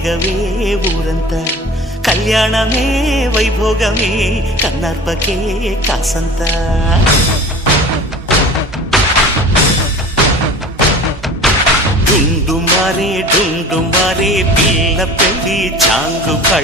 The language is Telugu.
రేగవే ఊరంతా కళ్యాణమే వైభోగమే కన్నార్పకే కాసంత డుండు మారే పిల్ల పెళ్ళి చాంగు